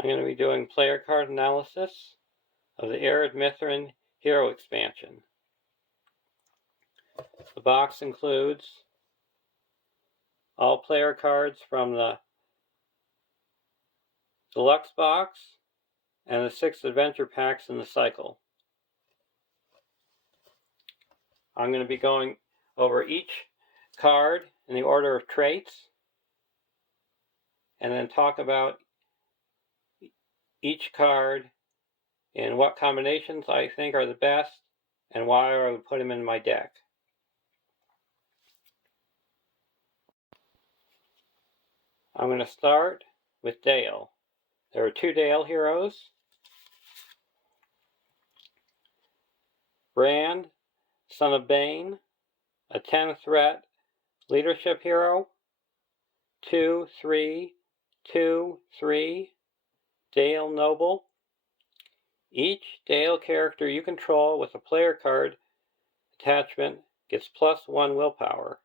I'm going to be doing player card analysis of the Ered Mithrin Hero expansion. The box includes all player cards from the deluxe box and the 6 adventure packs in the cycle. I'm going to be going over each card in the order of traits and then talk about each card and what combinations I think are the best and why I would put them in my deck. I'm going to start with Dale. There are 2 Dale heroes. Brand, Son of Bane, a 10 threat leadership hero. 2/3, 2/3, Dale Noble. Each Dale character you control with a player card attachment gets +1 willpower.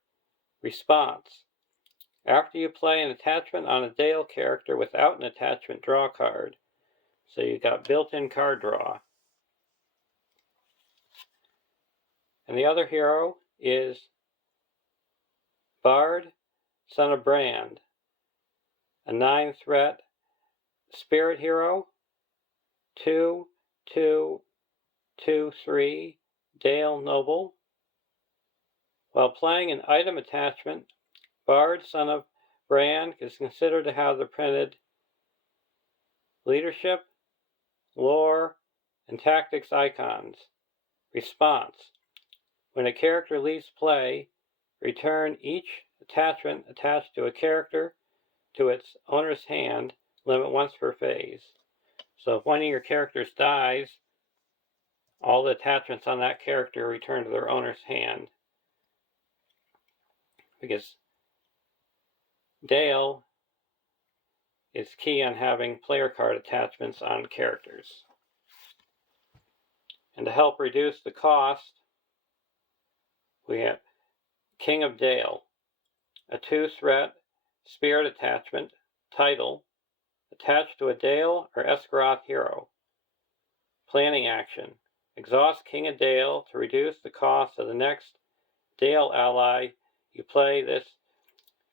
Response: after you play an attachment on a Dale character without an attachment, draw a card. So you got built-in card draw. And the other hero is Bard, Son of Brand, a 9 threat spirit hero. 2/2, 2/3, Dale Noble. While playing an item attachment, Bard, Son of Brand is considered to have the printed leadership, lore, and tactics icons. Response: when a character leaves play, return each attachment attached to a character to its owner's hand, limit once per phase. So if one of your characters dies, all the attachments on that character return to their owner's hand. Because Dale is key on having player card attachments on characters. And to help reduce the cost, we have King of Dale, a 2 threat spirit attachment, title, attached to a Dale or Esgaroth hero. Planning action: exhaust King of Dale to reduce the cost of the next Dale ally you play this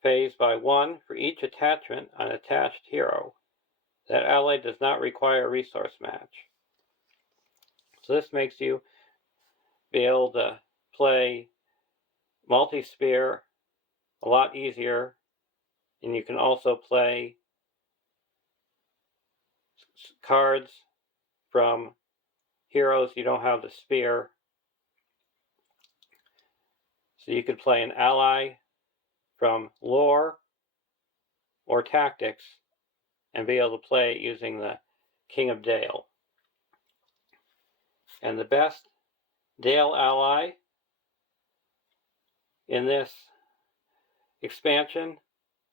phase by 1 for each attachment on an attached hero. That ally does not require a resource match. So this makes you be able to play multi-spear a lot easier, and you can also play cards from heroes you don't have the spear. So you could play an ally from lore or tactics and be able to play it using the King of Dale. And the best Dale ally in this expansion,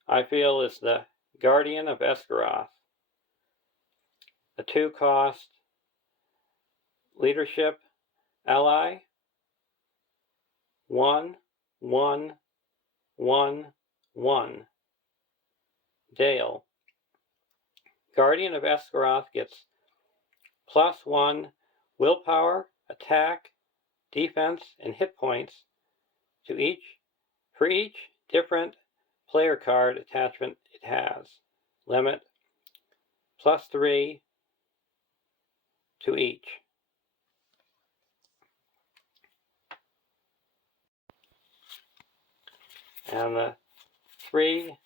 I feel, is the Guardian of Esgaroth, a 2-cost leadership ally. 1/1/1/1 Dale. Guardian of Esgaroth gets +1 willpower, attack, defense, and hit points to for each different player card attachment it has. Limit +3 to each. And the 3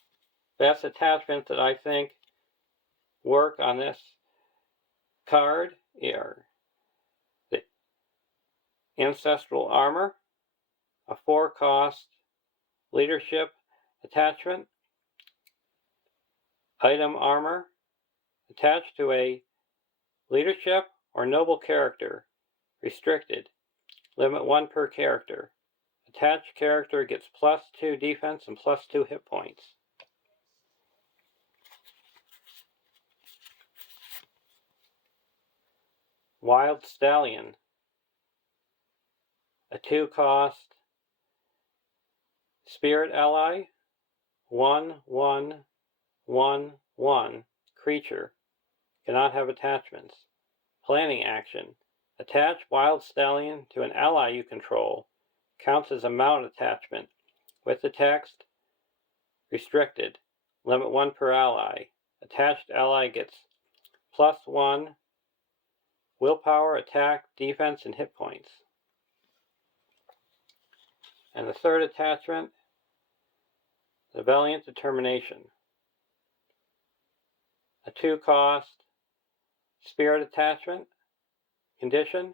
best attachments that I think work on this card are the Ancestral Armor, a 4-cost leadership attachment. Item armor attached to a leadership or noble character. Restricted. Limit 1 per character. Attached character gets +2 defense and +2 hit points. Wild Stallion, a 2-cost spirit ally. 1/1/1/1 creature. cannot have attachments. Planning action. Attach Wild Stallion to an ally you control. Counts as a mount attachment. With the text, restricted. Limit 1 per ally. Attached ally gets +1 willpower, attack, defense, and hit points. And the third attachment, the Valiant Determination. A 2-cost spirit attachment. Condition,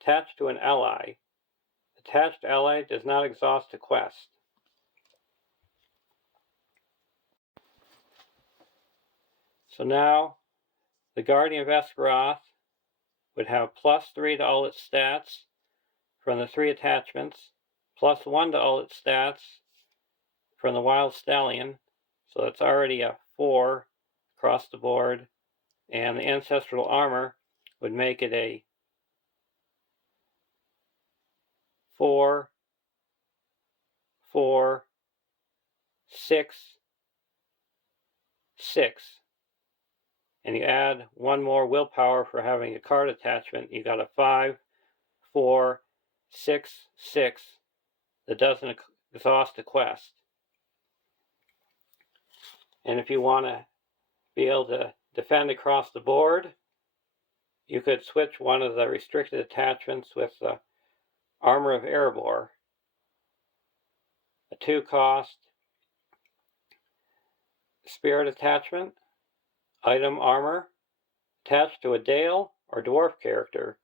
attached to an ally. Attached ally does not exhaust a quest. So now, the Guardian of Esgaroth would have +3 to all its stats from the 3 attachments, +1 to all its stats from the Wild Stallion, so that's already a 4 across the board, and the Ancestral Armor would make it a 4, 4, 6, 6. And you add 1 more willpower for having a card attachment, you got a 5, 4, 6, 6 that doesn't exhaust a quest. And if you want to be able to defend across the board, you could switch one of the restricted attachments with the Armor of Erebor, a 2-cost spirit attachment, item armor, attached to a Dale or Dwarf character.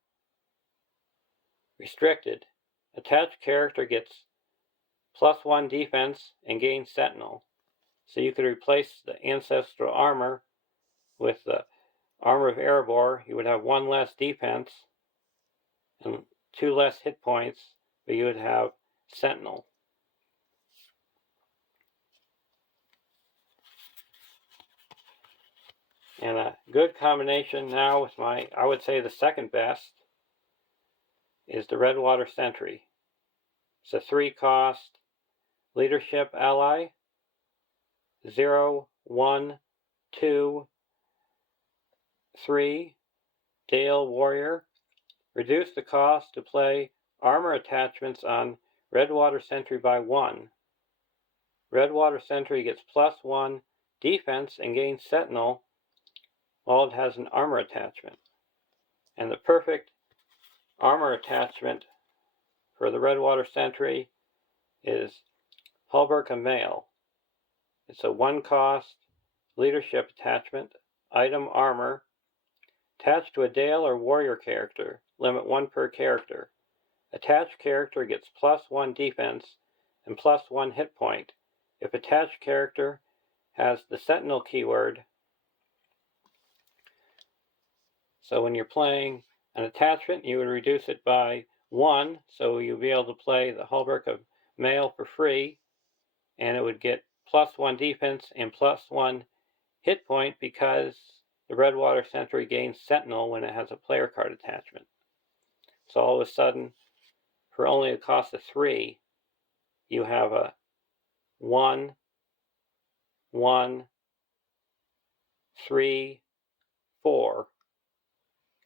Restricted. Attached character gets +1 defense and gains Sentinel. So you could replace the Ancestral Armor with the Armor of Erebor. You would have 1 less defense and 2 less hit points, but you would have Sentinel. And a good combination now with I would say the second best, is the Redwater Sentry. It's a 3-cost leadership ally, 0, 1, 2, 3, Dale Warrior. Reduce the cost to play armor attachments on Redwater Sentry by 1. Redwater Sentry gets +1 defense and gains Sentinel while it has an armor attachment. And the perfect armor attachment for the Redwater Sentry is Hauberk of Mail. It's a 1-cost leadership attachment, item armor, attached to a Dale or Warrior character, limit 1 per character. Attached character gets +1 defense and +1 hit point if attached character has the Sentinel keyword. So when you're playing an attachment, you would reduce it by 1, so you'll be able to play the Hauberk of Mail for free, and it would get +1 defense and +1 hit point because the Redwater Sentry gains Sentinel when it has a player card attachment. So all of a sudden, for only a cost of 3, you have a 1, 1, 3, 4,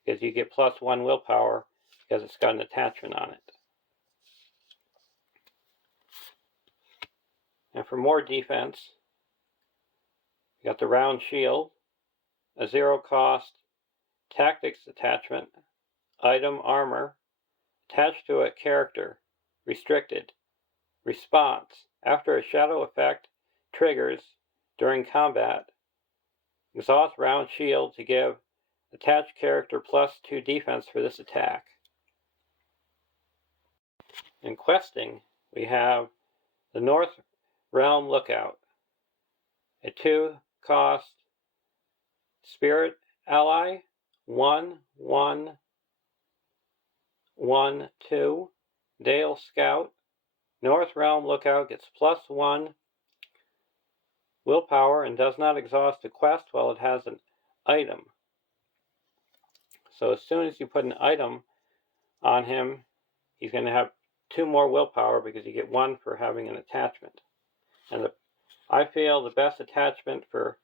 because you get +1 willpower because it's got an attachment on it. And for more defense, you got the Round Shield, a 0-cost tactics attachment, item armor, attached to a character, restricted. Response. After a shadow effect triggers during combat, exhaust Round Shield to give attached character +2 defense for this attack. In questing, we have the North Realm Lookout, a 2-cost spirit ally, 1, 1, 1, 2, Dale Scout. North Realm Lookout gets +1 willpower and does not exhaust a quest while it has an item. So as soon as you put an item on him, he's going to have 2 more willpower because you get 1 for having an attachment. And I feel the best attachment for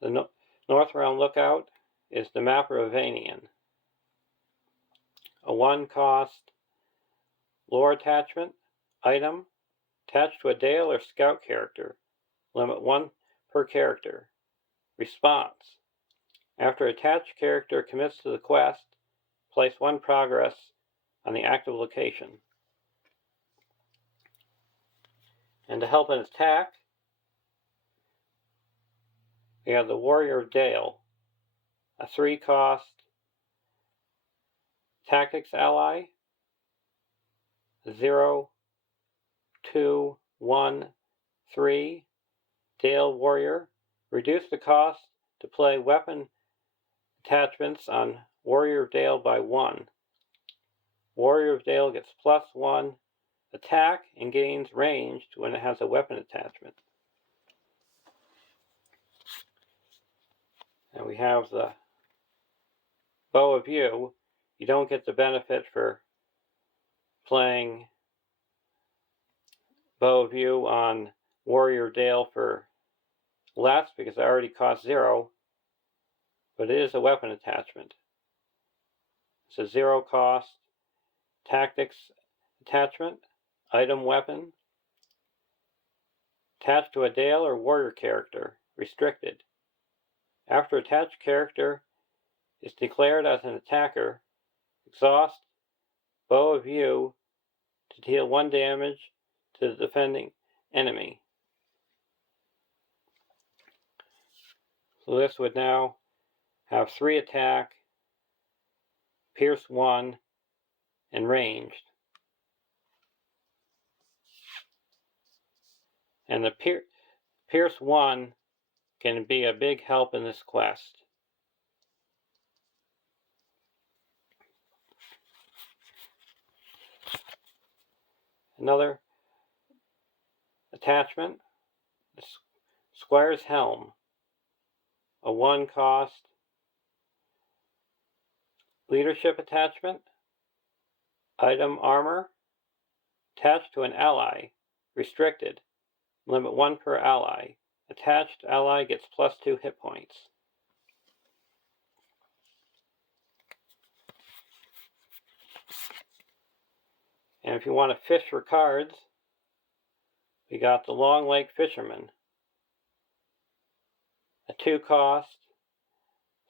the North Realm Lookout is the Maprovanian, a 1-cost lore attachment, item, attached to a Dale or Scout character, limit 1 per character. Response: after attached character commits to the quest, place 1 progress on the active location. And to help an attack, we have the Warrior of Dale, a 3-cost tactics ally, 0, 2, 1, 3, Dale Warrior. Reduce the cost to play weapon attachments on Warrior of Dale by 1. Warrior of Dale gets +1 attack and gains ranged when it has a weapon attachment. And we have the Bow of View. You don't get the benefit for playing Bow of View on Warrior of Dale for less because it already costs 0, but it is a weapon attachment. It's a 0-cost tactics attachment, item weapon, attached to a Dale or Warrior character, restricted. After attached character is declared as an attacker, exhaust Bow of View to deal 1 damage to the defending enemy. So this would now have 3 attack, pierce 1, and ranged. And the pierce 1 can be a big help in this quest. Another attachment, the Squire's Helm, a 1-cost leadership attachment, item armor, attached to an ally, restricted, limit 1 per ally. Attached ally gets +2 hit points. And if you want to fish for cards, we got the Long Lake Fisherman, a 2-cost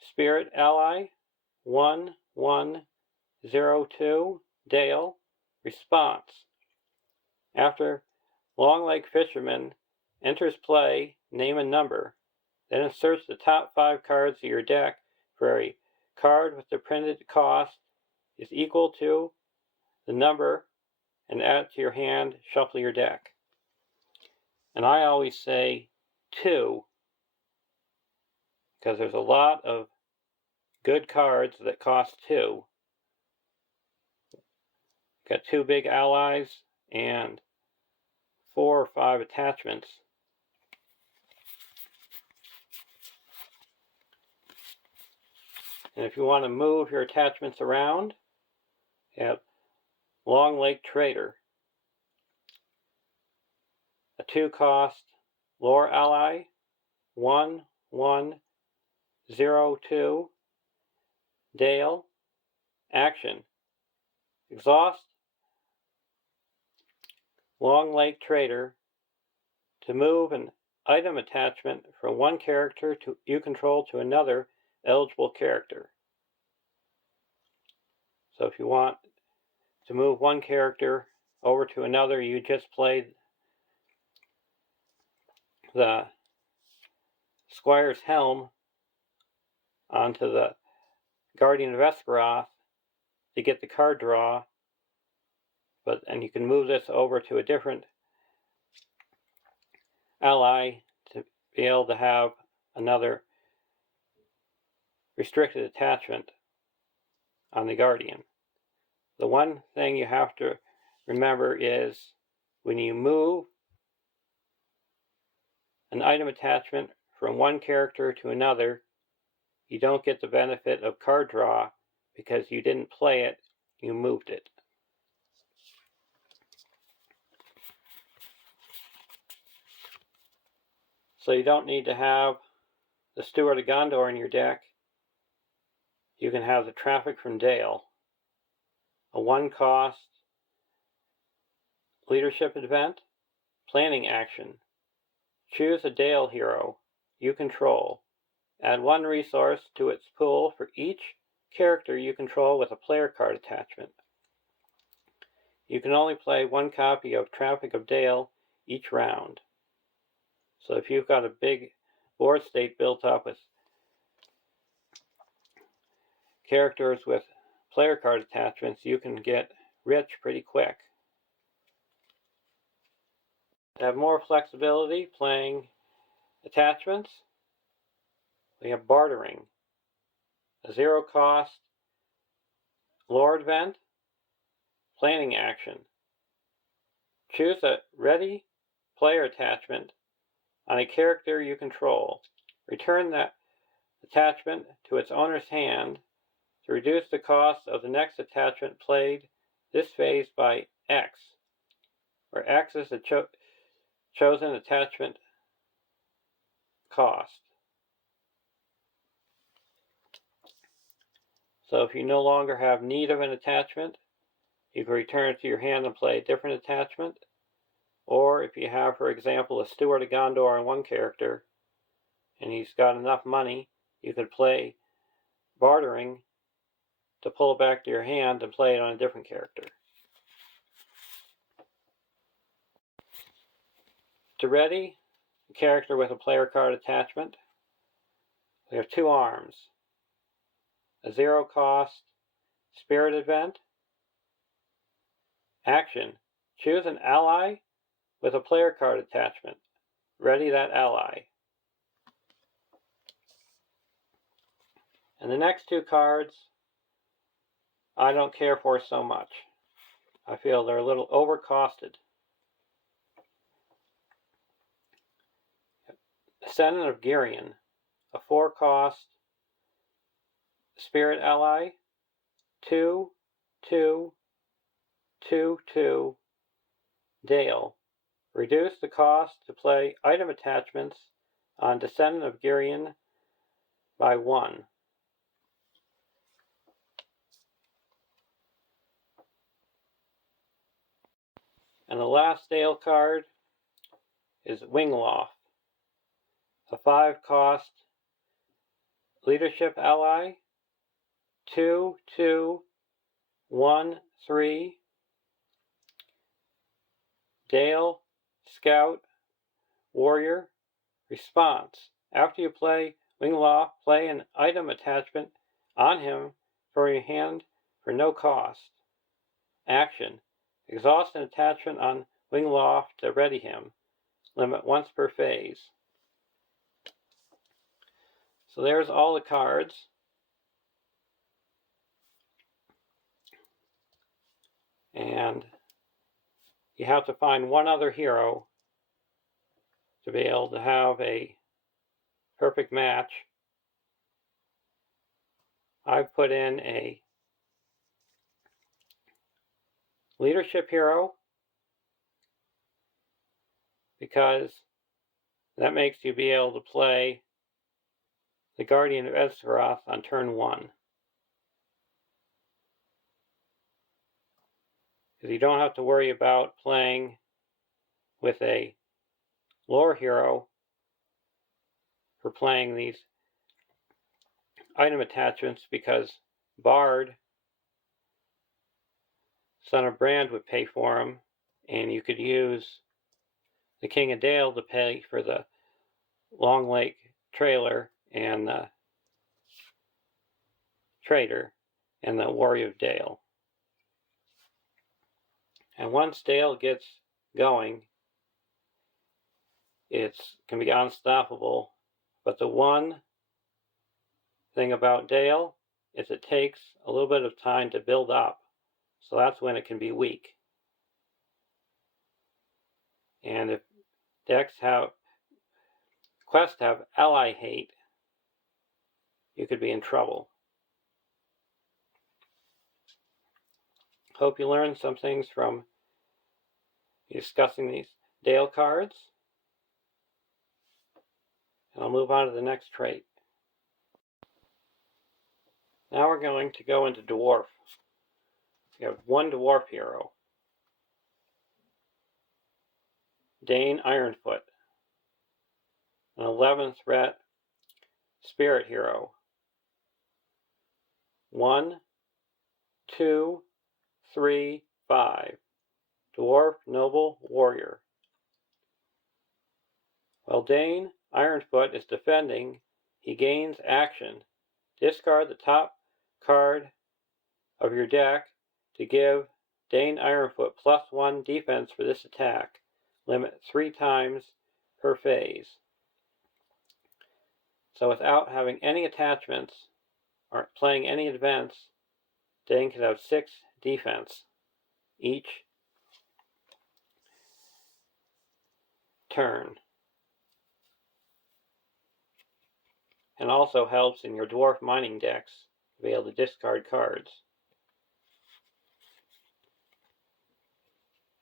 spirit ally, 1/1/02 Dale. Response: after Long Lake Fisherman enters play, name a number, then inserts the top 5 cards of your deck for a card with the printed cost is equal to the number, and add it to your hand, shuffle your deck. And I always say 2, because there's a lot of good cards that cost 2. Got 2 big allies and 4 or 5 attachments. And if you want to move your attachments around, you have Long Lake Trader, a 2-cost lore ally, 1/1/02 Dale. Action: exhaust Long Lake Trader to move an item attachment from 1 character you control to another eligible character. So if you want to move 1 character over to another, you just played the Squire's Helm onto the Guardian of Esgaroth to get the card draw, and you can move this over to a different ally to be able to have another restricted attachment on the Guardian. The one thing you have to remember is when you move an item attachment from 1 character to another, you don't get the benefit of card draw because you didn't play it, you moved it. So you don't need to have the Steward of Gondor in your deck you can have the Traffic from Dale, a 1-cost leadership event, planning action. Choose a Dale hero you control. Add 1 resource to its pool for each character you control with a player card attachment. You can only play 1 copy of Traffic of Dale each round. So if you've got a big board state built up with characters with player card attachments, you can get rich pretty quick. To have more flexibility playing attachments, we have bartering, a 0-cost lore event, planning action. Choose a ready player attachment on a character you control. Return that attachment to its owner's hand to reduce the cost of the next attachment played this phase by X, where X is the chosen attachment cost. So if you no longer have need of an attachment, you can return it to your hand and play a different attachment. Or if you have, for example, a Steward of Gondor on 1 character, and he's got enough money, you could play bartering to pull it back to your hand and play it on a different character. To ready a character with a player card attachment, we have 2 arms, a 0-cost spirit event, action. Choose an ally with a player card attachment. Ready that ally. And the next 2 cards I don't care for so much. I feel they're a little overcosted. Descendant of Girion, a 4-cost spirit ally, 2, 2, 2, 2, Dale. Reduce the cost to play item attachments on Descendant of Girion by 1. And the last Dale card is Wingloff, a 5-cost leadership ally, 2, 2, 1, 3, Dale, Scout, Warrior. Response. After you play Wingloff, play an item attachment on him from your hand for no cost. Action. Exhaust an attachment on Wingloff to ready him. Limit once per phase. So there's all the cards. And you have to find one other hero to be able to have a perfect match. I've put in a leadership hero because that makes you be able to play the Guardian of Esgaroth on turn 1. Because you don't have to worry about playing with a lore hero for playing these item attachments, because Bard, Son of Brand, would pay for them, and you could use the King of Dale to pay for the Long Lake Trailer and the Trader and the Warrior of Dale. And once Dale gets going, it can be unstoppable. But the one thing about Dale is it takes a little bit of time to build up. So that's when it can be weak. And if quests have ally hate, you could be in trouble. Hope you learned some things from discussing these Dale cards. And I'll move on to the next trait. Now we're going to go into Dwarf. We have one Dwarf hero, Dane Ironfoot, an 11th threat Spirit hero. 1, 2, 3, 5. Dwarf Noble Warrior. While Dane Ironfoot is defending, he gains action. Discard the top card of your deck to give Dane Ironfoot +1 defense for this attack. Limit 3 times per phase. So without having any attachments or playing any events, Dane could have 6 defense each turn. And also helps in your Dwarf mining decks to be able to discard cards.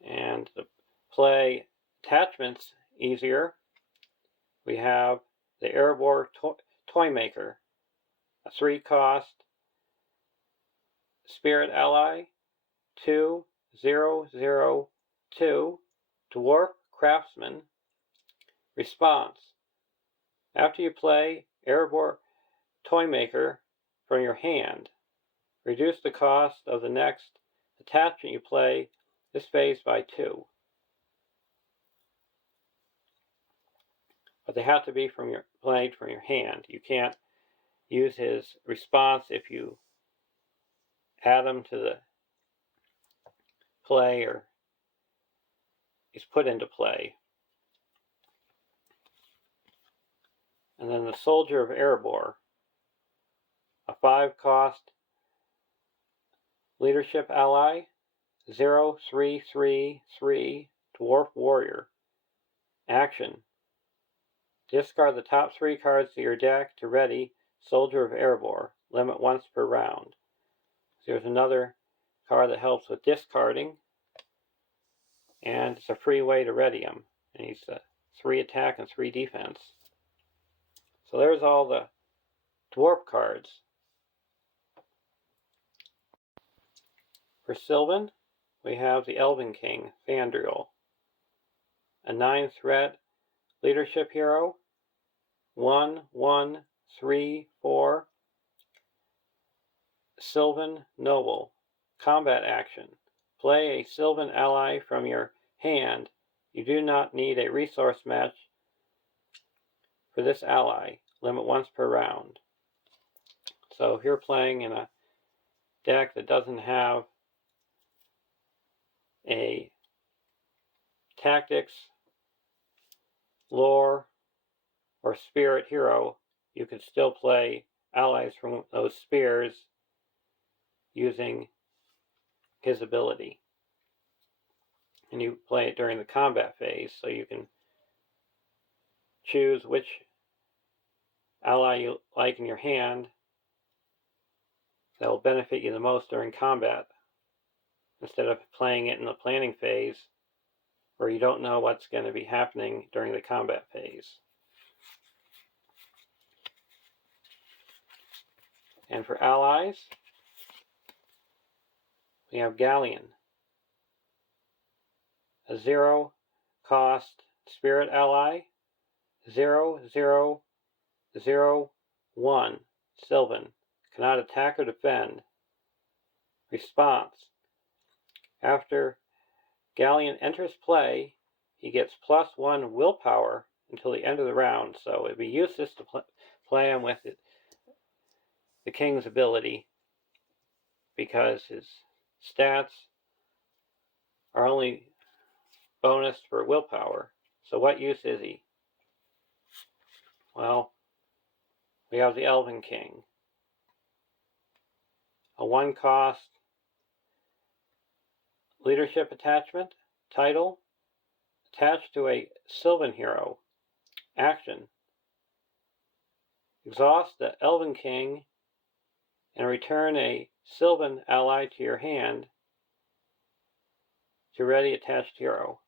And to play attachments easier, we have the Erebor Toymaker, a 3-cost Spirit Ally, 2/0/0/2, Dwarf Craftsman. Response: after you play Erebor Toymaker from your hand, reduce the cost of the next attachment you play this phase by 2. But they have to be played from your hand. You can't use his response if you add him to the play or he's put into play. And then the Soldier of Erebor, a 5-cost leadership ally, 0/3/3/3 Dwarf Warrior. Action: discard the top 3 cards of your deck to ready Soldier of Erebor. Limit once per round. So there's another card that helps with discarding, and it's a free way to ready him. And he's 3 attack and 3 defense. So there's all the Dwarf cards. For Silvan, we have the Elven King, Fandriel, a 9-threat leadership hero, 1/1/3/4, Silvan Noble. Combat action: play a Silvan ally from your hand. You do not need a resource match for this ally. Limit once per round. So if you're playing in a deck that doesn't have a tactics, lore, or spirit hero, you could still play allies from those spears using his ability. And you play it during the combat phase, so you can choose which ally you like in your hand that will benefit you the most during combat, instead of playing it in the planning phase where you don't know what's going to be happening during the combat phase. And for allies, we have Galleon, a 0-cost spirit ally, 0/0/0/1 Silvan, cannot attack or defend. Response: after Galleon enters play, he gets +1 willpower until the end of the round, so it'd be useless to play him with the King's ability, because his stats are only bonus for willpower. So what use is he? Well, we have the Elven King, a 1-cost leadership attachment, title, attached to a Silvan hero. Action: exhaust the Elven King and return a Silvan ally to your hand to ready attached hero.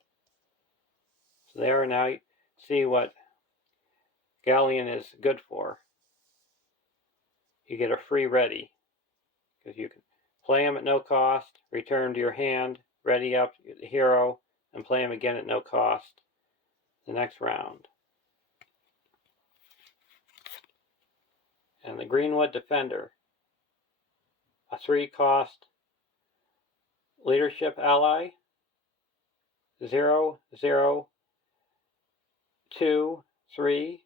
So there, now you see what Galleon is good for. You get a free ready. because you can play him at no cost, return to your hand, ready up the hero, and play him again at no cost the next round. And the Greenwood Defender, a 3-cost leadership ally, 0/0/2/3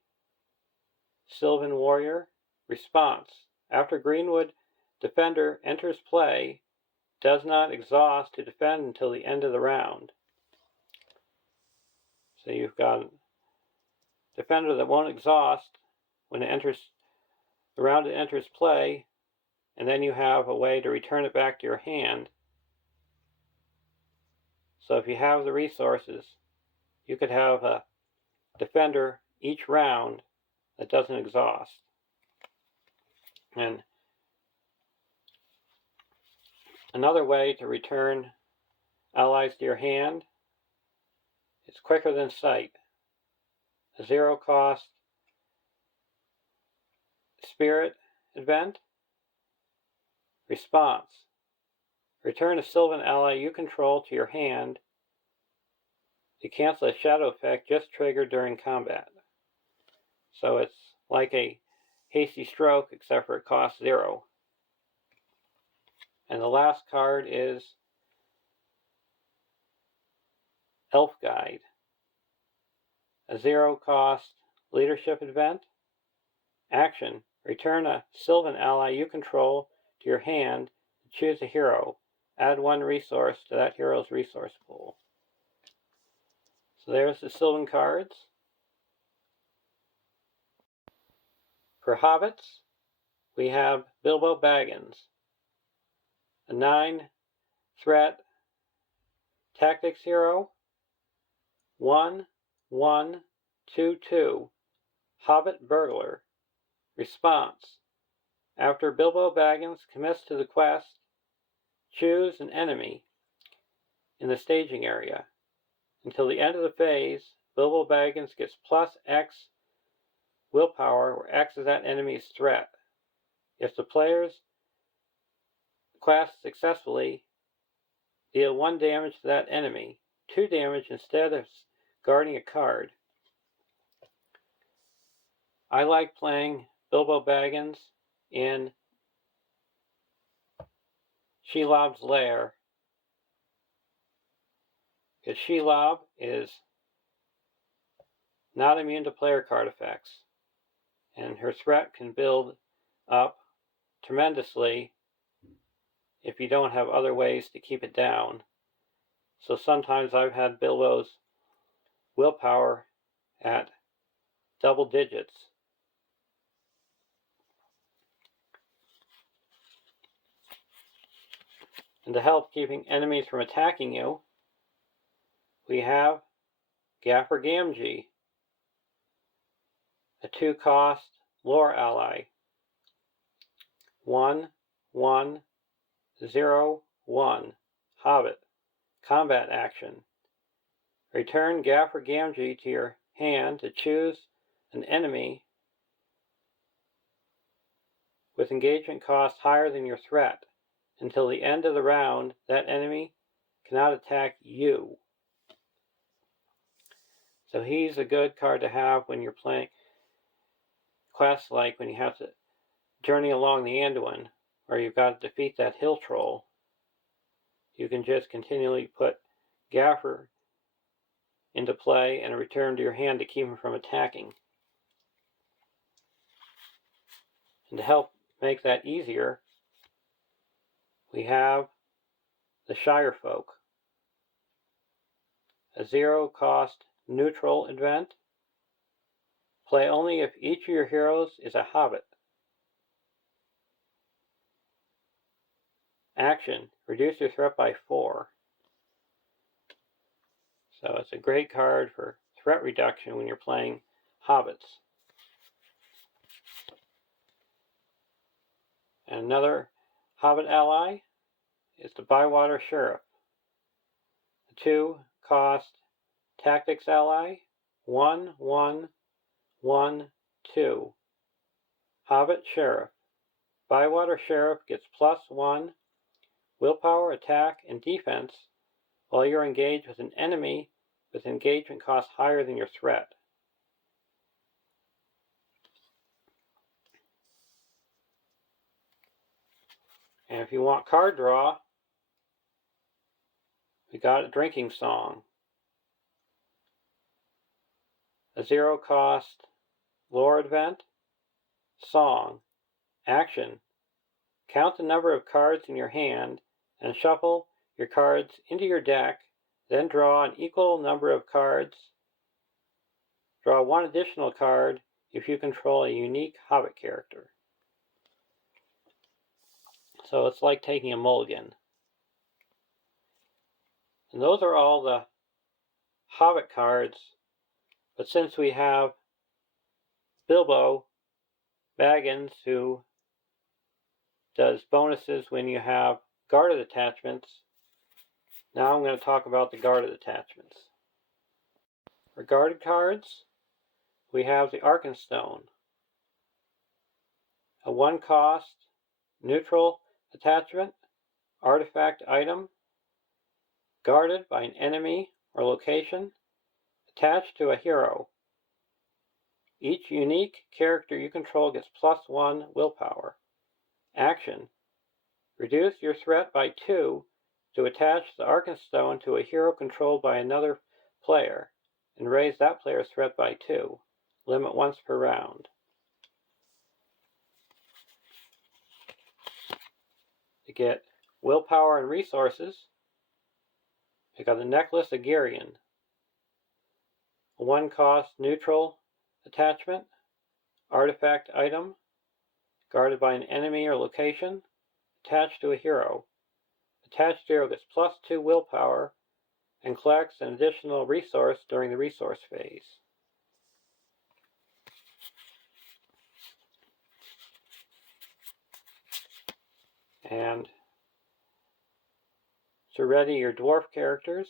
Silvan Warrior. Response: after Greenwood Defender enters play, does not exhaust to defend until the end of the round. So you've got a defender that won't exhaust when it enters the round it enters play, and then you have a way to return it back to your hand. So if you have the resources, you could have a defender each round that doesn't exhaust. And another way to return allies to your hand is quicker than sight. A 0-cost spirit event. Response: return a Silvan ally you control to your hand to cancel a shadow effect just triggered during combat. So it's like a hasty stroke, except for it costs 0. And the last card is Elf Guide, a 0-cost leadership event. Action: return a Silvan ally you control to your hand to choose a hero. Add 1 resource to that hero's resource pool. So there's the Silvan cards. For Hobbits, we have Bilbo Baggins, a 9-threat tactics hero, 1/1/2/2 Hobbit Burglar. Response: after Bilbo Baggins commits to the quest, choose an enemy in the staging area. Until the end of the phase, Bilbo Baggins gets +X willpower, where X is that enemy's threat. If the players quest successfully, deal 1 damage to that enemy, 2 damage instead of guarding a card. I like playing Bilbo Baggins in Shelob's Lair, because Shelob is not immune to player card effects, and her threat can build up tremendously if you don't have other ways to keep it down. So sometimes I've had Bilbo's willpower at double digits. And to help keeping enemies from attacking you, we have Gaffer Gamgee, a 2-cost lore ally, 1/1/0/1 Hobbit. Combat action: return Gaffer Gamgee to your hand to choose an enemy with engagement cost higher than your threat. Until the end of the round, that enemy cannot attack you. So he's a good card to have when you're playing quests like when you have to journey along the Anduin, or you've got to defeat that hill troll. You can just continually put Gaffer into play and return to your hand to keep him from attacking. And to help make that easier, we have the Shire Folk, a 0-cost neutral event. Play only if each of your heroes is a Hobbit. Action: reduce your threat by 4. So it's a great card for threat reduction when you're playing Hobbits. And another Hobbit ally is the Bywater Sheriff, a 2-cost tactics ally, 1/1/1/2 Hobbit Sheriff. Bywater Sheriff gets +1 willpower, attack, and defense while you're engaged with an enemy with engagement cost higher than your threat. And if you want card draw, we got a drinking song. A 0-cost lore event. Song. Action. Count the number of cards in your hand and shuffle your cards into your deck, then draw an equal number of cards. Draw one additional card if you control a unique Hobbit character. So it's like taking a mulligan. And those are all the Hobbit cards, but since we have Bilbo Baggins, who does bonuses when you have guarded attachments, now I'm going to talk about the guarded attachments. For guarded cards, we have the Arkenstone, a 1-cost neutral attachment, artifact item, guarded by an enemy or location, attached to a hero. Each unique character you control gets +1 willpower. Action. Reduce your threat by 2 to attach the Arkenstone to a hero controlled by another player, and raise that player's threat by 2. Limit once per round. To get willpower and resources, I got the Necklace of Girion, a 1-cost neutral attachment, artifact item, guarded by an enemy or location, attached to a hero. Attached hero gets +2 willpower and collects an additional resource during the resource phase. And to ready your dwarf characters,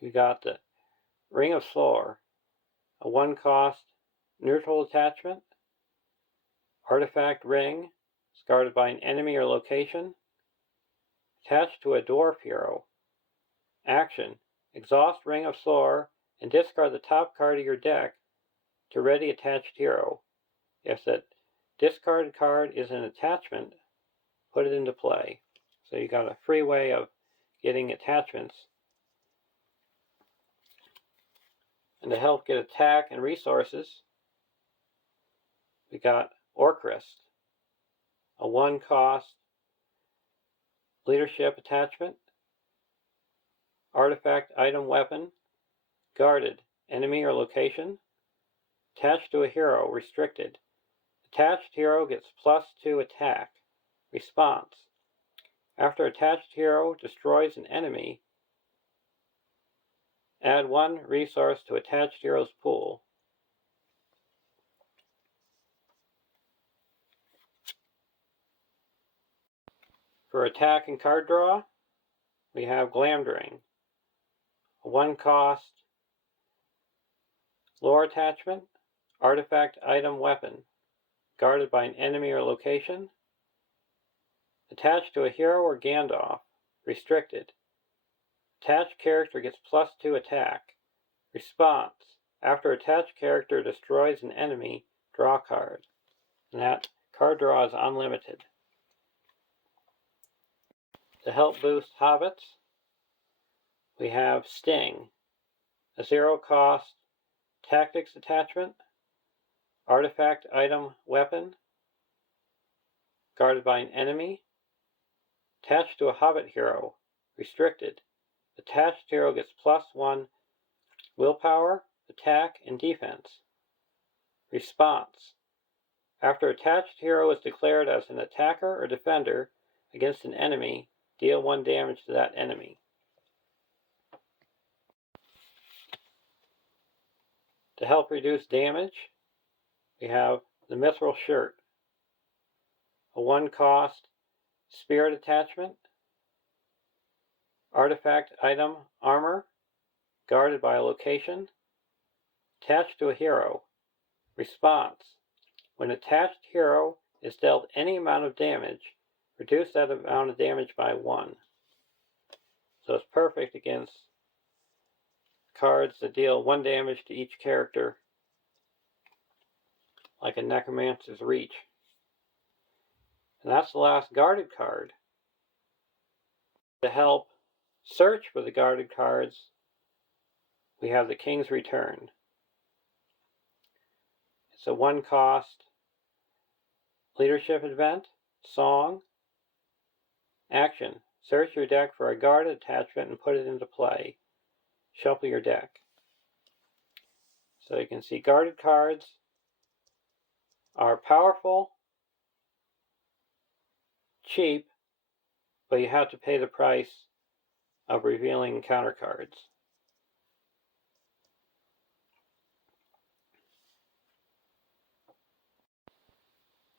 you got the Ring of Thor, a 1-cost neutral attachment, artifact ring, it's guarded by an enemy or location, attached to a dwarf hero. Action. Exhaust Ring of Thor and discard the top card of your deck to ready attached hero. If the discarded card is an attachment, put it into play. So you got a free way of getting attachments. And to help get attack and resources, we got Orcrist, a 1-cost leadership attachment, artifact item weapon, guarded, enemy or location, attached to a hero, restricted. Attached hero gets +2 attack. Response. After attached hero destroys an enemy, add 1 resource to attached hero's pool. For attack and card draw, we have Glamdring, a 1-cost lore attachment, artifact item weapon, guarded by an enemy or location, attached to a hero or Gandalf, restricted. Attached character gets +2 attack. Response. After attached character destroys an enemy, draw a card. And that card draw is unlimited. To help boost Hobbits, we have Sting, a 0-cost tactics attachment, artifact item weapon, guarded by an enemy, attached to a Hobbit hero, restricted. Attached hero gets +1 willpower, attack, and defense. Response. After attached hero is declared as an attacker or defender against an enemy, deal 1 damage to that enemy. To help reduce damage, we have the Mithril Shirt, a 1-cost spirit attachment, artifact item armor, guarded by a location, attached to a hero. Response. When attached hero is dealt any amount of damage, reduce that amount of damage by 1. So it's perfect against cards that deal 1 damage to each character, like a Necromancer's Reach. And that's the last guarded card. To help search for the guarded cards, we have the King's Return. It's a 1-cost leadership event. Song. Action. Search your deck for a guarded attachment and put it into play. Shuffle your deck. So you can see guarded cards are powerful, cheap, but you have to pay the price of revealing counter cards.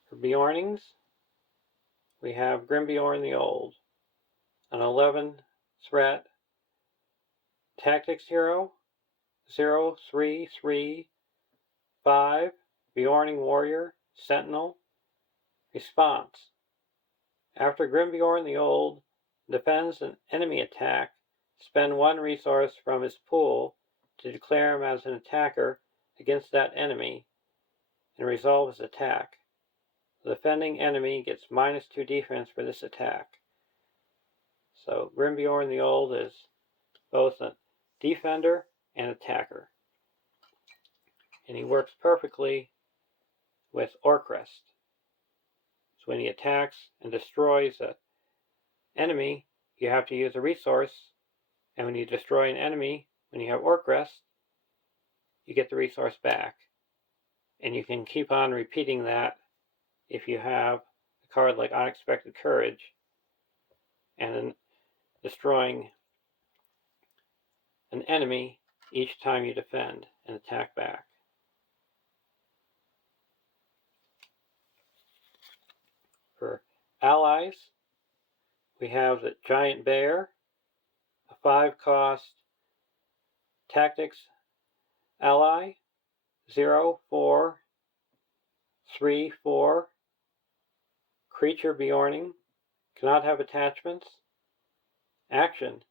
For Beornings, we have Grim-Beorn the Old, an 11 threat tactics hero, 0/3/3/5, Beorning Warrior, Sentinel. Response. After Grim-Beorn the Old defends an enemy attack, spend 1 resource from his pool to declare him as an attacker against that enemy and resolve his attack. The defending enemy gets -2 defense for this attack. So Grim-Beorn the Old is both a defender and attacker. And he works perfectly with Orcrest. So when he attacks and destroys an enemy, you have to use a resource. And when you destroy an enemy, when you have Orcrest, you get the resource back. And you can keep on repeating that if you have a card like Unexpected Courage, and then destroying an enemy each time you defend and attack back. For allies, we have the Giant Bear, a 5-cost tactics ally, 0/4/3/4 creature Beorning, cannot have attachments. Action.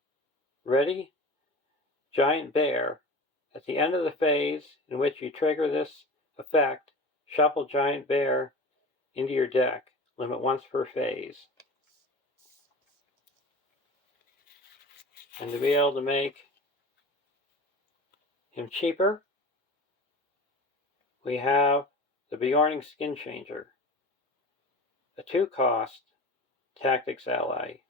Ready, Giant Bear. At the end of the phase in which you trigger this effect, shuffle Giant Bear into your deck. Limit once per phase. And to be able to make him cheaper, we have the Beorning Skin Changer, a 2-cost tactics ally,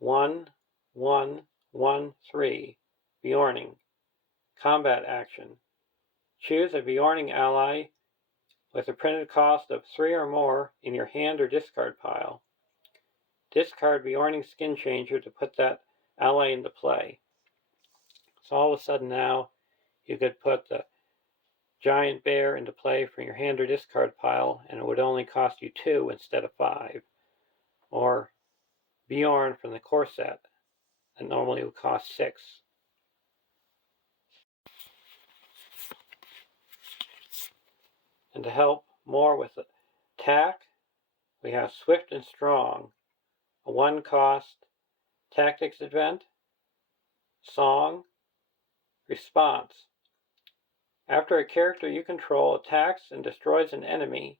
1/1/1/3 Beorning. Combat action. Choose a Beorning ally with a printed cost of 3 or more in your hand or discard pile. Discard Beorning Skin Changer to put that ally into play. So all of a sudden now you could put the Giant Bear into play from your hand or discard pile, and it would only cost you 2 instead of 5. Or Beorn from the core set, that normally would cost 6. And to help more with attack, we have Swift and Strong, a 1-cost tactics event. Song. Response. After a character you control attacks and destroys an enemy,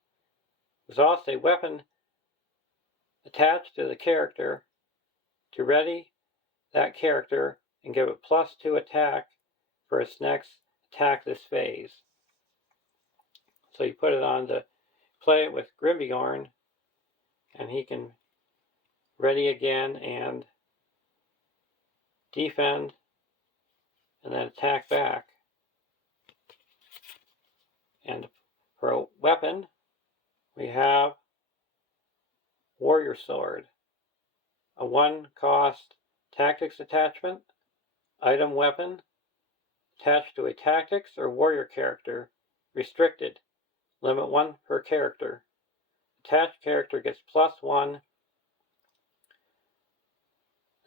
exhaust a weapon attached to the character to ready that character and give it +2 attack for its next attack this phase. So you put it on to play it with Grim-Beorn, and he can ready again and defend and then attack back. And for a weapon, we have Warrior Sword, a 1-cost tactics attachment, item weapon, attached to a tactics or warrior character, restricted, limit 1 per character. Attached character gets +1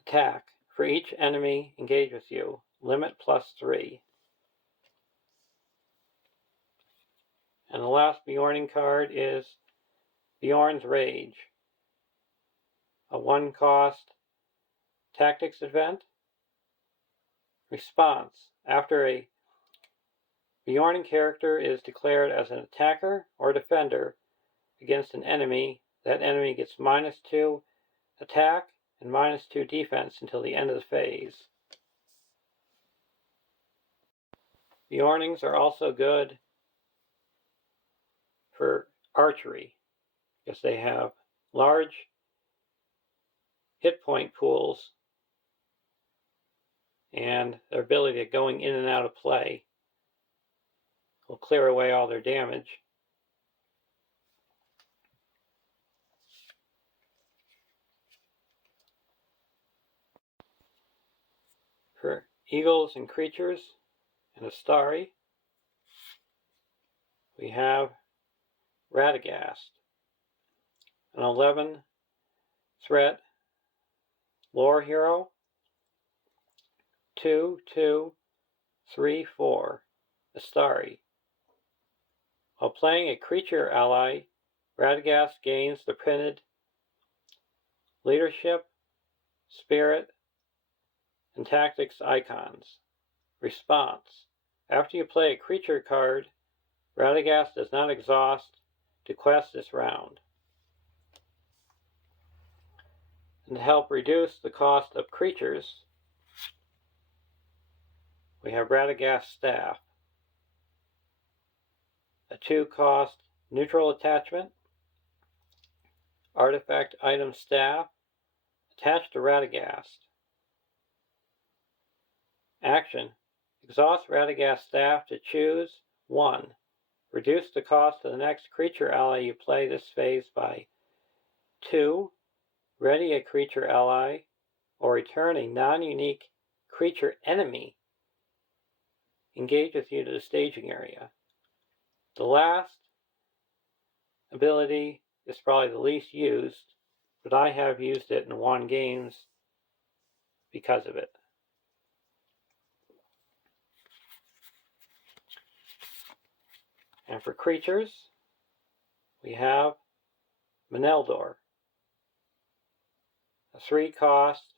attack for each enemy engaged with you, limit +3. And the last Beorning card is Beorn's Rage, a 1-cost tactics event. Response: after a Beorning character is declared as an attacker or defender against an enemy, that enemy gets -2 attack and -2 defense until the end of the phase. Beornings are also good for archery, because they have large hit point pools and their ability of going in and out of play will clear away all their damage. For eagles and creatures and Astari, we have Radagast, an 11-threat lore hero, 2/2/3/4 Astari. While playing a creature ally, Radagast gains the printed leadership, spirit, and tactics icons. Response: after you play a creature card, Radagast does not exhaust to quest this round. And to help reduce the cost of creatures, we have Radagast Staff, a 2-cost neutral attachment, artifact item staff, attached to Radagast. Action: exhaust Radagast Staff to choose 1. Reduce the cost of the next creature ally you play this phase by 2. Ready a creature ally, or return a non-unique creature enemy engage with you to the staging area. The last ability is probably the least used, but I have used it and won games because of it. And for creatures, we have Meneldor, a 3-cost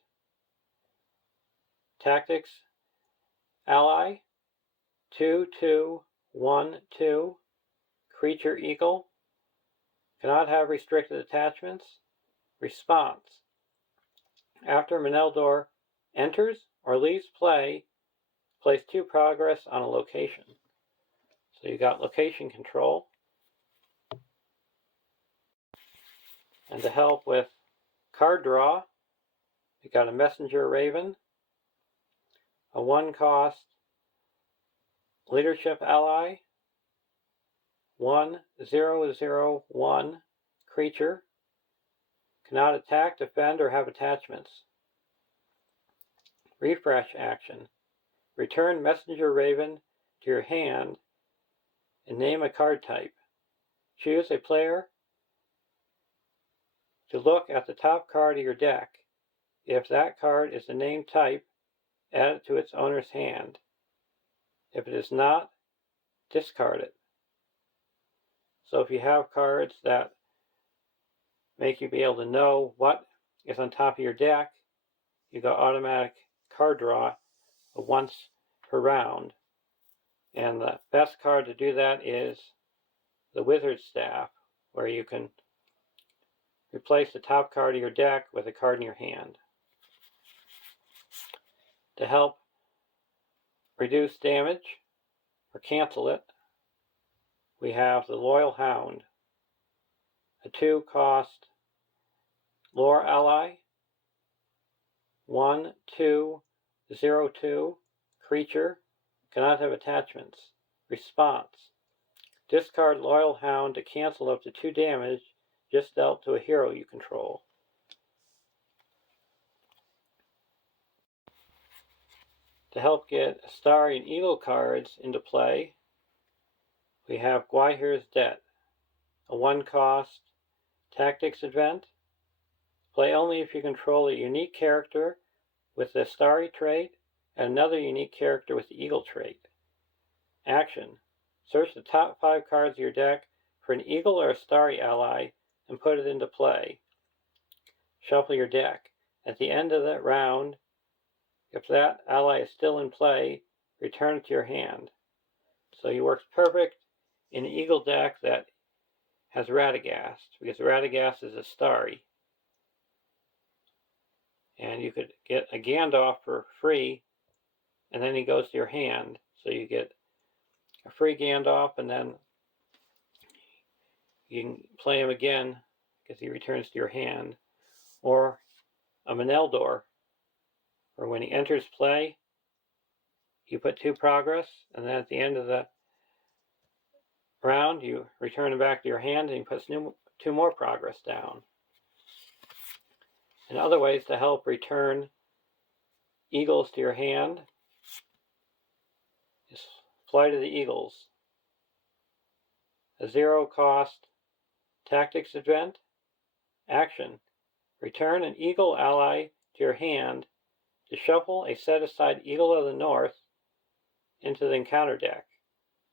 tactics ally, 2/2/1/2 creature eagle, cannot have restricted attachments. Response: after Meneldor enters or leaves play, place 2 progress on a location. So you got location control. And to help with card draw, you got a Messenger Raven, a 1-cost leadership ally, 1/0/0/1 creature, cannot attack, defend, or have attachments. Refresh action: return Messenger Raven to your hand and name a card type. Choose a player to look at the top card of your deck. If that card is the named type, add it to its owner's hand. If it is not, discard it. So if you have cards that make you be able to know what is on top of your deck, you got automatic card draw once per round. And the best card to do that is the Wizard's Staff, where you can replace the top card of your deck with a card in your hand. To help reduce damage or cancel it, we have the Loyal Hound, a 2-cost lore ally, 1/2/0/2 creature, cannot have attachments. Response: discard Loyal Hound to cancel up to 2 damage just dealt to a hero you control. To help get Astari and Eagle cards into play, we have Gwaihir's Debt, a 1-cost tactics event. Play only if you control a unique character with the Astari trait and another unique character with the Eagle trait. Action: Search the top 5 cards of your deck for an eagle or a starry ally and put it into play. Shuffle your deck. At the end of the round, if that ally is still in play, return it to your hand. So he works perfect in an eagle deck that has Radagast, because Radagast is a starry. And you could get a Gandalf for free, and then he goes to your hand. So you get a free Gandalf, and then you can play him again because he returns to your hand. Or a Meneldor, where when he enters play, you put 2 progress, and then at the end of the round, you return him back to your hand, and he puts 2 more progress down. And other ways to help return eagles to your hand is Flight of the Eagles, a 0-cost tactics event. Action: return an eagle ally to your hand to shuffle a set-aside Eagle of the North into the encounter deck.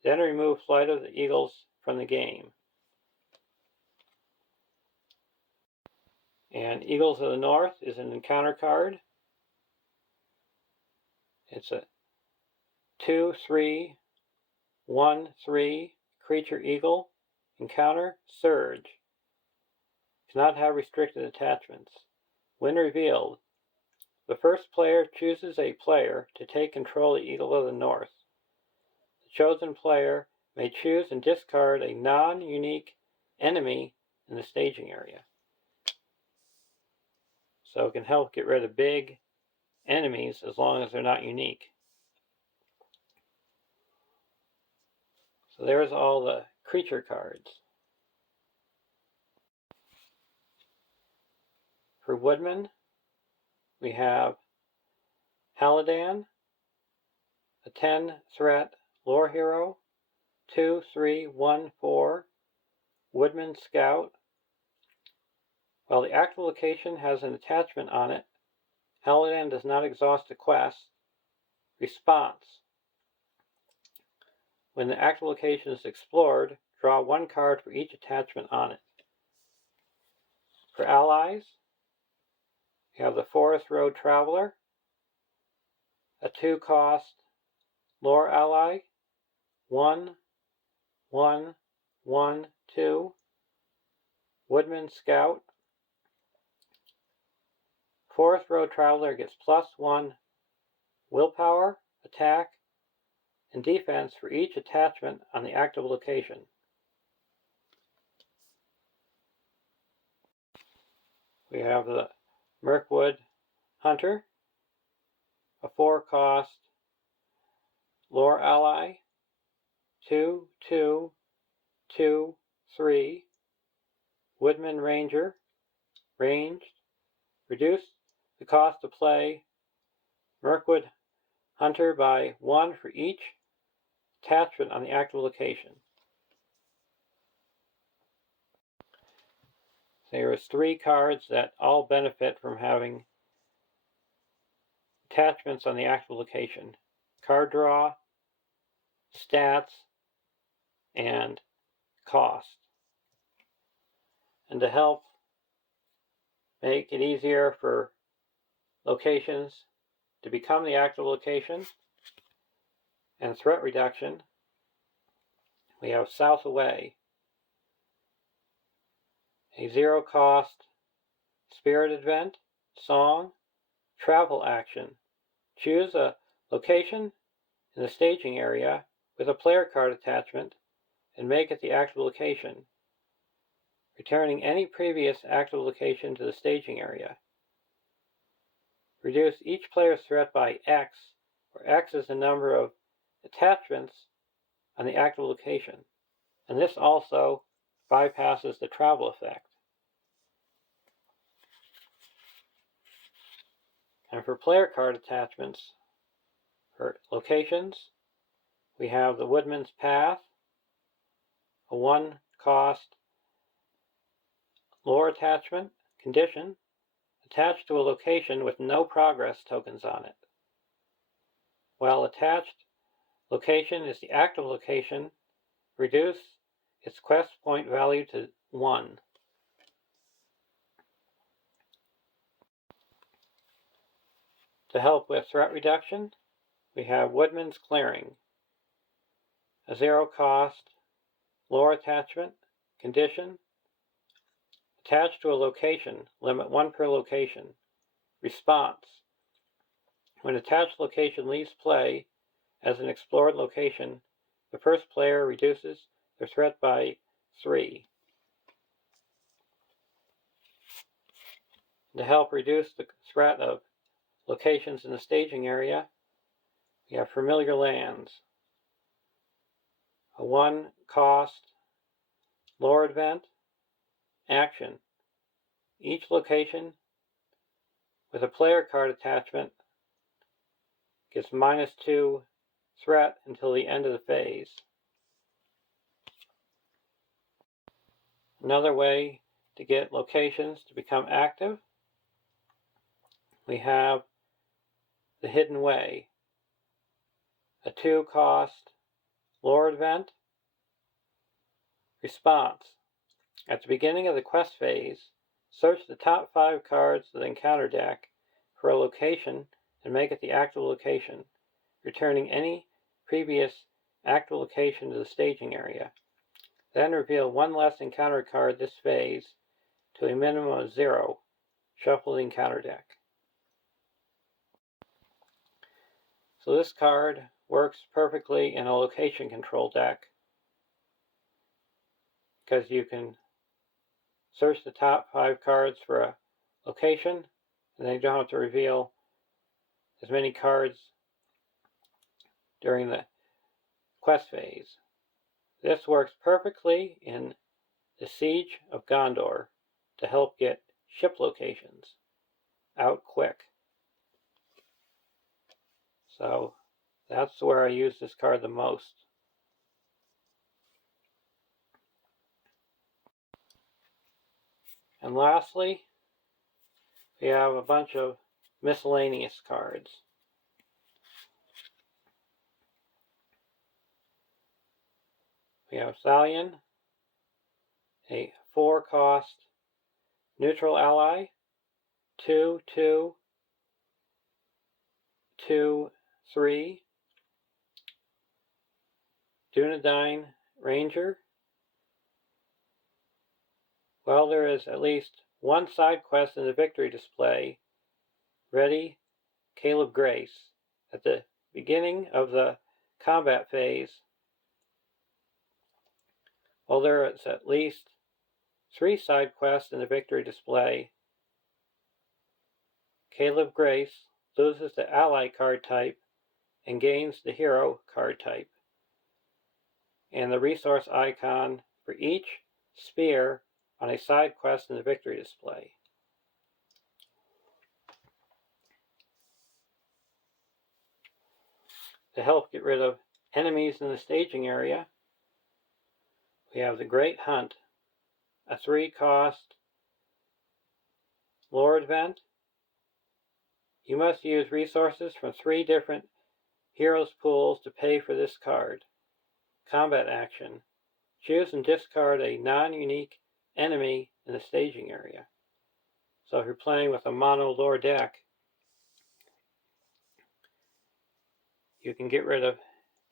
Then remove Flight of the Eagles from the game. And Eagles of the North is an encounter card. It's a 2/3, 1/3 creature eagle. Encounter, Surge. Cannot have restricted attachments. When revealed, the first player chooses a player to take control of the Eagle of the North. The chosen player may choose and discard a non-unique enemy in the staging area. So it can help get rid of big enemies as long as they're not unique. So there's all the creature cards. For Woodman, we have Hallodan, a 10-threat lore hero, 2/3/1/4 Woodman Scout. While the active location has an attachment on it, Hallodan does not exhaust a quest. Response: when the active location is explored, draw 1 card for each attachment on it. For allies, we have the Forest Road Traveler, a 2-cost lore ally, 1/1/1/2 Woodman Scout. Forest Road Traveler gets +1 willpower, attack, and defense for each attachment on the active location. We have the Mirkwood Hunter, a 4-cost lore ally, 2/2/2/3 Woodman Ranger, ranged. Reduce the cost to play Mirkwood Hunter by 1 for each attachment on the active location. There is 3 cards that all benefit from having attachments on the active location: card draw, stats, and cost. And to help make it easier for locations to become the active location and threat reduction, we have South Away, a 0-cost spirit event, song, travel action. Choose a location in the staging area with a player card attachment and make it the active location, returning any previous active location to the staging area. Reduce each player's threat by X, where X is the number of attachments on the active location, and this also bypasses the travel effect. And for player card attachments, for locations, we have the Woodman's Path, a 1-cost lore attachment, condition, attached to a location with no progress tokens on it. While attached location is the active location, reduce its quest point value to 1. To help with threat reduction, we have Woodman's Clearing, a 0 cost, lore attachment, condition, attached to a location, limit 1 per location. Response: when attached location leaves play as an explored location, the first player reduces their threat by 3. To help reduce the threat of locations in the staging area, we have Familiar Lands, a 1 cost, lore event, action. Each location with a player card attachment gets -2 threat until the end of the phase. Another way to get locations to become active, we have the Hidden Way, a 2 cost, lore event. Response: at the beginning of the quest phase, search the top 5 cards of the encounter deck for a location and make it the active location, returning any previous active location to the staging area. Then reveal 1 less encounter card this phase to a minimum of 0. Shuffle the encounter deck. So this card works perfectly in a location control deck because you can search the top 5 cards for a location, and then you don't have to reveal as many cards during the quest phase. This works perfectly in the Siege of Gondor to help get ship locations out quick. So that's where I use this card the most. And lastly, we have a bunch of miscellaneous cards. We have Thalion, a 4 cost neutral ally, 2/2, 2/3, Dunedain Ranger. Well, there is at least 1 side quest in the victory display, ready Caleb Grace. At the beginning of the combat phase, well, there is at least 3 side quests in the victory display. Caleb Grace loses the ally card type and gains the hero card type, and the resource icon for each spear on a side quest in the victory display. To help get rid of enemies in the staging area, we have the Great Hunt, a 3 cost lore event. You must use resources from 3 different heroes pools to pay for this card. Combat action: choose and discard a non-unique enemy in the staging area. So if you're playing with a mono lore deck, you can get rid of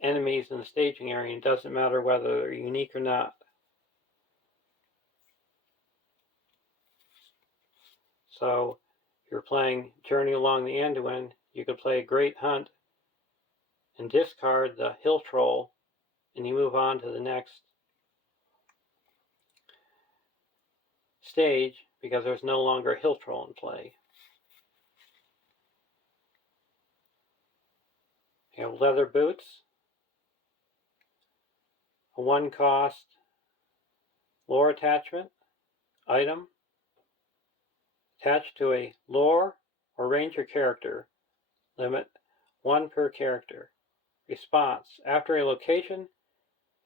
enemies in the staging area, and it doesn't matter whether they're unique or not. So if you're playing Journey Along the Anduin, you could play Great Hunt and discard the Hill Troll, and you move on to the next stage because there's no longer a Hill Troll in play. You have Leather Boots, a 1 cost lore attachment item attached to a lore or ranger character, limit 1 per character. Response: after a location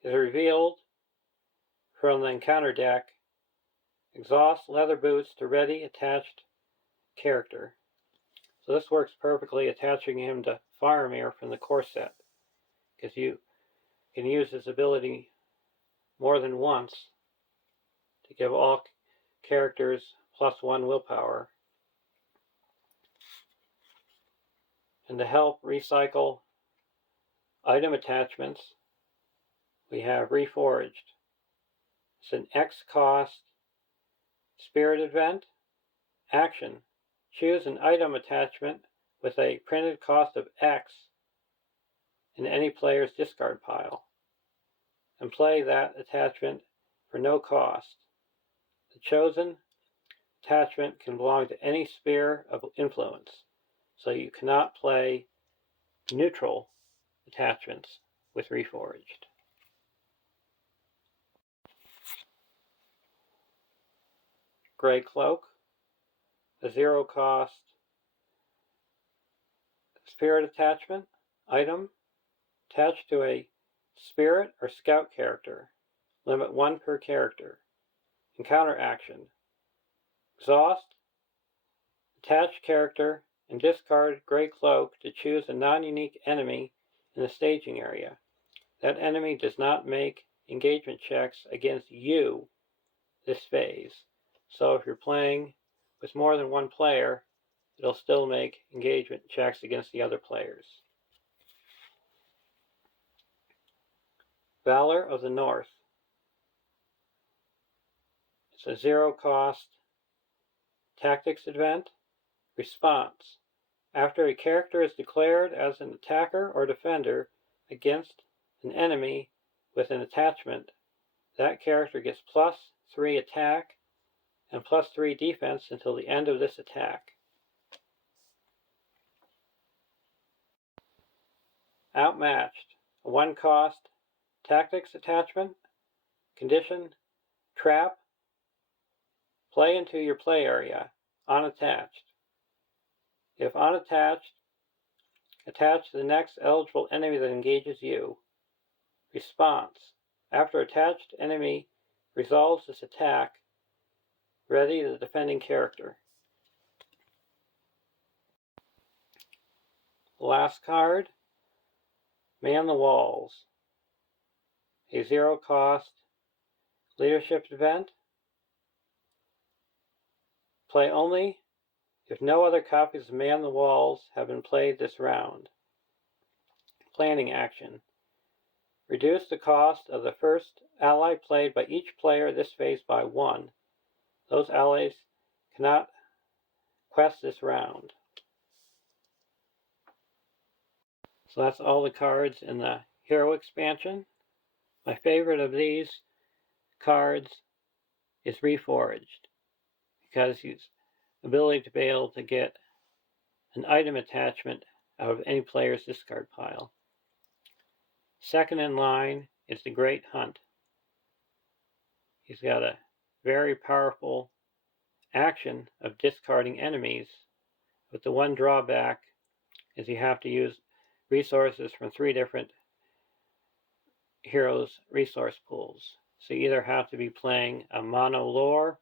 is revealed from the encounter deck, exhaust Leather Boots to ready attached character. So this works perfectly attaching him to Faramir from the core set, because you can use his ability more than once to give all characters +1 willpower. And to help recycle item attachments, we have Reforged. It's an X cost spirit event. Action. Choose an item attachment with a printed cost of X in any player's discard pile, and play that attachment for no cost. The chosen attachment can belong to any sphere of influence, so you cannot play neutral attachments with Reforged. Gray Cloak, a 0 cost spirit attachment item attached to a spirit or scout character. Limit 1 per character. Encounter action. Exhaust, attach character, and discard Gray Cloak to choose a non-unique enemy in the staging area. That enemy does not make engagement checks against you this phase. So if you're playing with more than one player, it'll still make engagement checks against the other players. Valor of the North. It's a 0 cost tactics event. Response. After a character is declared as an attacker or defender against an enemy with an attachment, that character gets +3 attack and +3 defense until the end of this attack. Outmatched. A 1 cost tactics attachment. Condition. Trap. Play into your play area, unattached. If unattached, attach the next eligible enemy that engages you. Response. After attached enemy resolves this attack, ready the defending character. Last card, Man the Walls. A 0 cost leadership event. Play only if no other copies of Man the Walls have been played this round. Planning action. Reduce the cost of the first ally played by each player this phase by 1. Those allies cannot quest this round. So that's all the cards in the Hero expansion. My favorite of these cards is Reforged, because his ability to be able to get an item attachment out of any player's discard pile. Second in line is the Great Hunt. He's got a very powerful action of discarding enemies, but the one drawback is you have to use resources from 3 different heroes' resource pools. So you either have to be playing a mono lore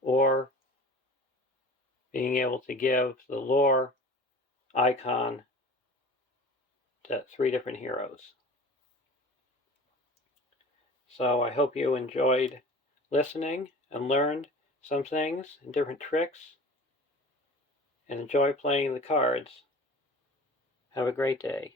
or being able to give the lore icon to 3 different heroes. So I hope you enjoyed listening and learned some things and different tricks, and enjoy playing the cards. Have a great day.